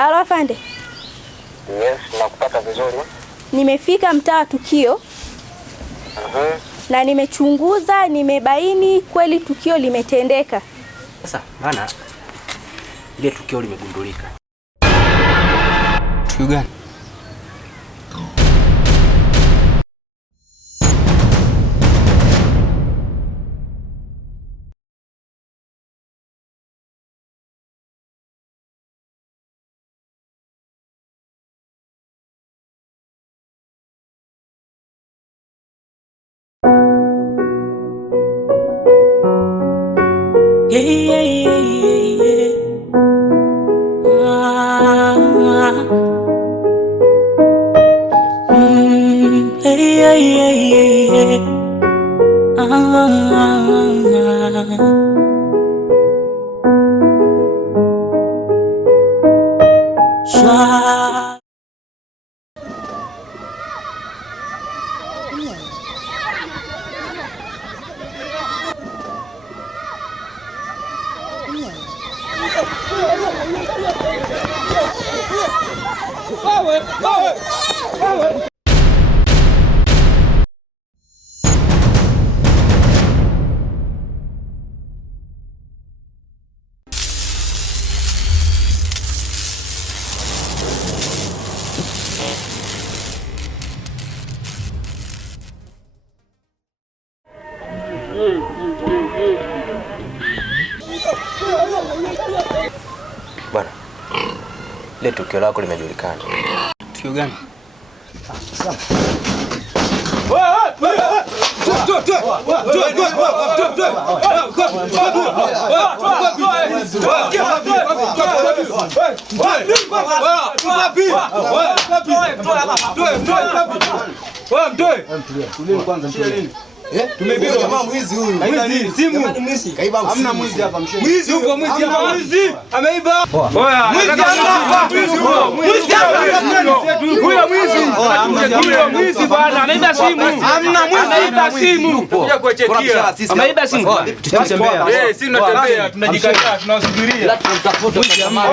Alo afande. Yes, nakupata vizuri. Nimefika mtaa wa tukio. Na nimechunguza, nimebaini kweli tukio limetendeka. Sasa maana ile tukio limegundulika. Tukio gani? Bwana, ile tukio lako limejulikana. Tukio gani? Tumeibiwa jamaa mwizi huyu. Mwizi simu. Kaiba simu. Hamna mwizi hapa msheni. Mwizi huko mwizi hapa. Mwizi ameiba. Oya. Mwizi hapa. Mwizi huko. Mwizi hapa. Huyo mwizi. Huyo mwizi bwana ameiba simu. Hamna mwizi ameiba simu. Kuja kuchekia. Ameiba simu. Tutembea. Si tunatembea, tunajikataa, tunawasubiria.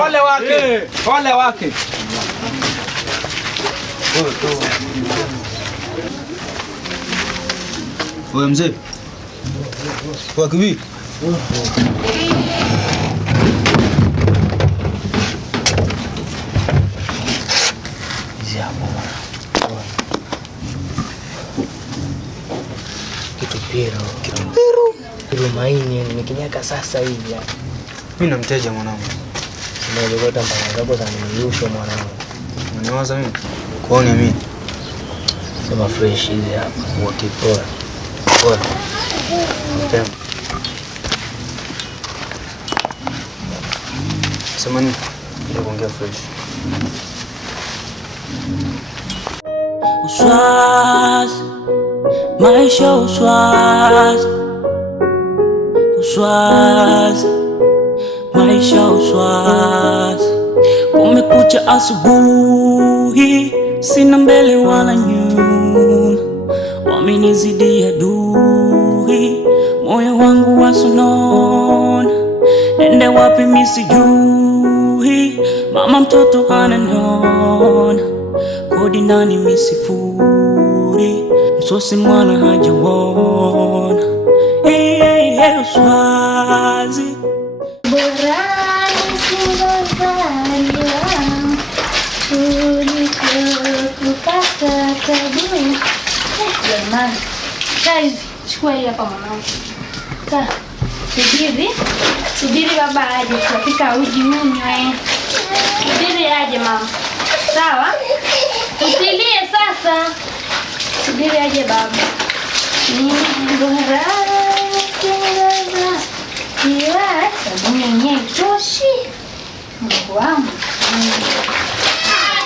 Wale wake. Wale wake. Wewe mzee. Kwa kibi. Kitu maini nikinyaka sasa hivi. Mimi na mteja mwanangu. Nimegota mpaka zako za nirusho mwanangu. Unawaza mimi? Kuona mimi. Sema fresh hizi hapa. Wakipoa. Poa. Mtema. Sema nini? Ndio kuongea fresh. Uswaz, maisha uswaz. Uswaz, maisha uswaz. Kumekucha asubuhi, sina mbele wala nyuma. Wamenizidi adui, moyo wangu wasonona. Nende wapi mimi sijui, mama mtoto ananiona. Kodi ndani mimi sifuri, msosi mwana hajaona. Uswazi bora nisingozaliwa kuliko kupata tabu. Jamani, guys, chukua hii hapa mwanangu. Subiri baba aje, tutapika uji unywe. Subiri aje mama. Sawa? Usilie sasa. Subiri aje baba. Ni bora Kiwa, sabuni yenyewe itoshi. Mungu wangu.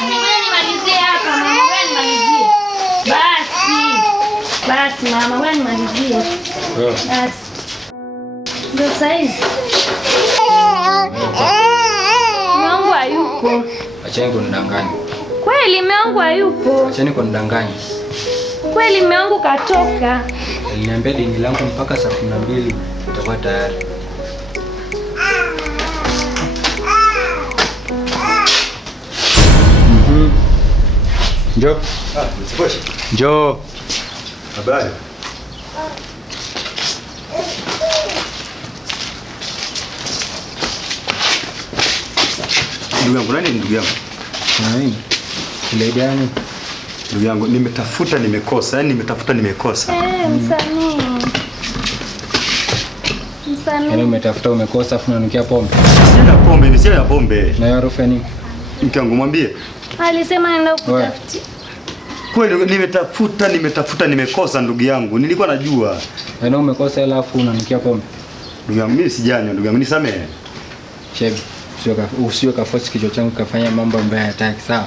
Nimalizie hapa, mama, wewe nimalizie. Basi mama, wewe nimalizie. Basi. Ndio saizi. Mungu hayupo. Acheni kunidanganya. Kweli Mungu hayupo. Acheni kunidanganya. Kweli Mungu katoka. Aliniambia dini langu mpaka saa 12 itakuwa tayari. Njoo. Njoo. Habari. Ndugu yangu, nani ndugu yangu? Nani? Ile gani? Ndugu yangu, nimetafuta nimekosa, yani nimetafuta nimekosa. Msanii. Yaani umetafuta umekosa afu unanukia pombe. Sina pombe, ni sina pombe. Na harufu ya nini? Mke wangu mwambie. Alisema anaenda kutafutia. Kweli nimetafuta nimekosa ndugu yangu. Nilikuwa najua. Yaani umekosa hela afu unanukia pombe. Ndugu yangu mimi sijani, ndugu yangu nisamehe. Shebi, usiwe kaforce kichwa changu kafanya mambo ambayo hayataki, sawa?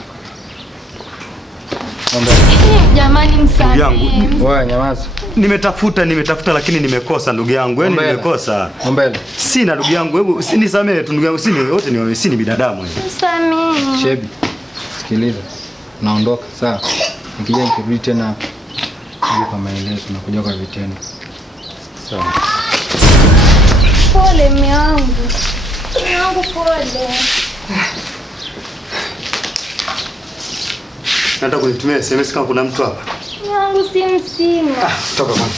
Jamani msanii. Wewe nyamaza. Nimetafuta lakini nimekosa ndugu yangu. Yaani nimekosa. Ombele. Sina ndugu yangu, hebu nisamehe tu ndugu yangu, wote ni binadamu hivi. Msanii. Shebi, sikiliza. Naondoka, sawa? Nikija nikirudi tena kwa maelezo na kuja kwa vitendo. Sawa. Pole mume wangu. Mume wangu pole. Nataka kunitumia SMS kama kuna mtu hapa. Mume wangu si msima. Toka kwanza.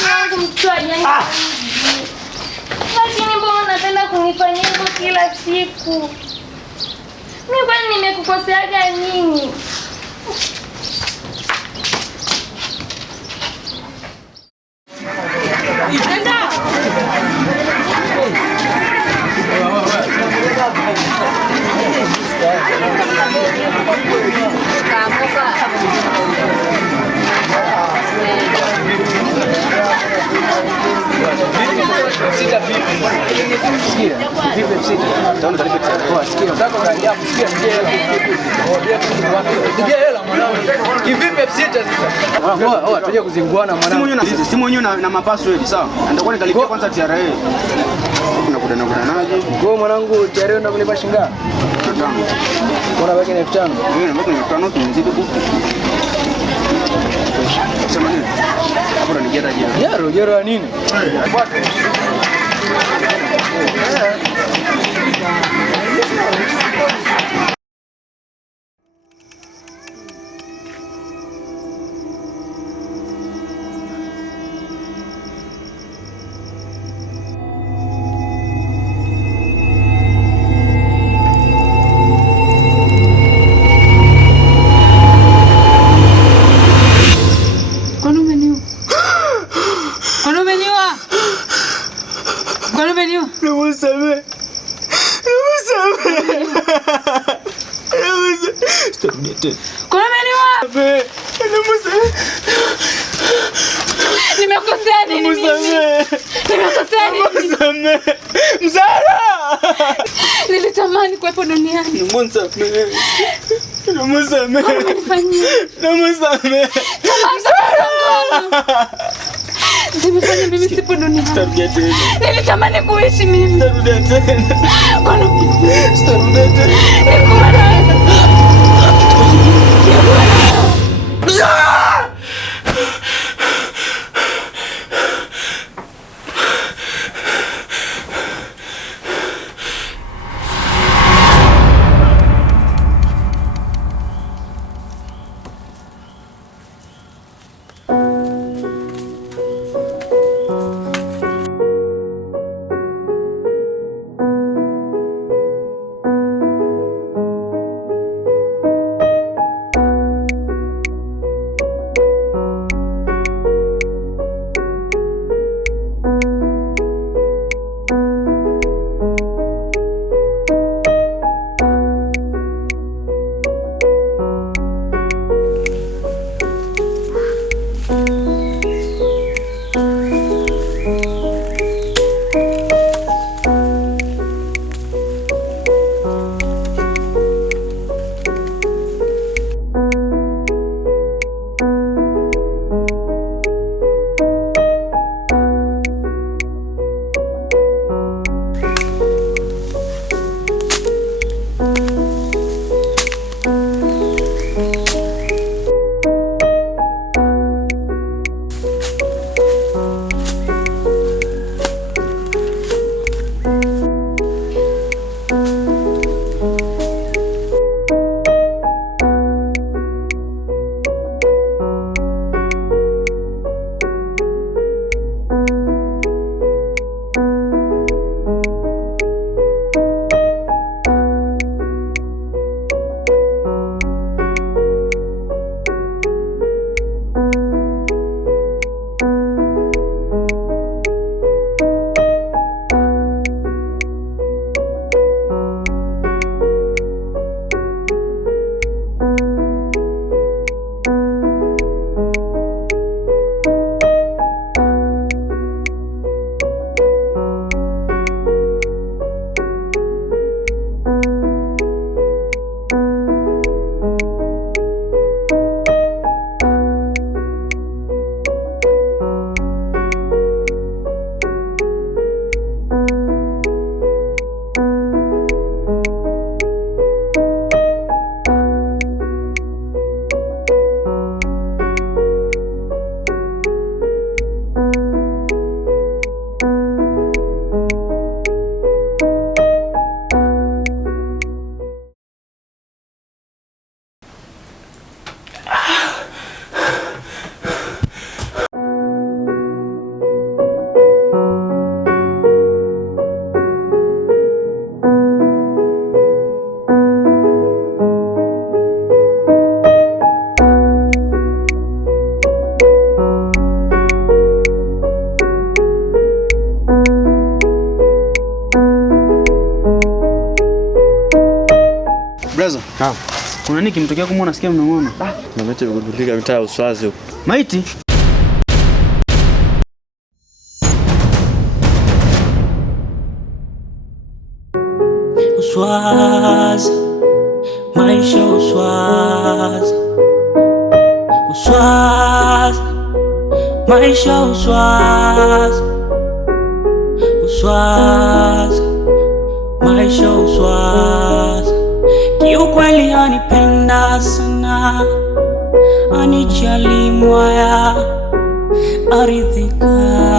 Mume wangu mtwaje? Lakini mbona unapenda kunifanyia hivyo kila siku? Mimi kwani nimekukoseaga nini? Tuje kuzinguana mwanangu. Simu yenyewe na mapassword sawa. Nitakuwa nikalipia kwanza TRA. Nakudana naje? Kwa mwanangu TRA ndo kulipa shinga. Kuna baki na 5000. Wewe mbona ni 500 tunzidi buku. Sema nini? Hapo ndo nigeta jero. Jero ya nini? Nimekosea nini? Nimekosea nini? Mzara! Nilitamani kuwepo duniani. Nimusamehe. Nimefanyiwa. Zimefanya mimi sipo duniani. Sitarudia tena. Nilitamani kuishi mimi. Sitarudia tena. Sitarudia tena. Brother. Naam. Kuna nini kimtokea kumwona nasikia mnamuona? Na mimi nimegundulika mitaa ya Uswazi huko. Maiti? Uswazi, maisha uswazi. Uswazi, maisha uswazi. Uswazi, maisha uswazi. Kiukweli anipenda sana, anijali mwaya, aridhika.